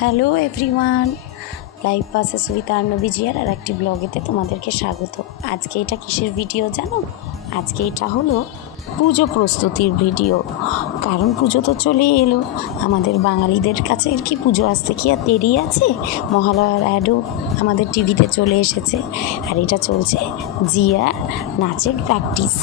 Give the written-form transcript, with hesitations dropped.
Hello everyone, live পাসে সুবিতা আর্নবী জিয়ার আর একটি ব্লগেতে তোমাদেরকে স্বাগত। আজকে এটা কিসের ভিডিও জানো? আজকে এটা হলো পুজো প্রস্তুতির ভিডিও। কারণ পুজো তো চলেই এলো, আমাদের বাঙালিদের কাছে এর কি পুজো আসতে কি আর দেরি আছে? মহালয়ার অ্যাডও আমাদের টিভিতে চলে এসেছে, আর এটা চলছে জিয়া নাচের প্র্যাকটিস।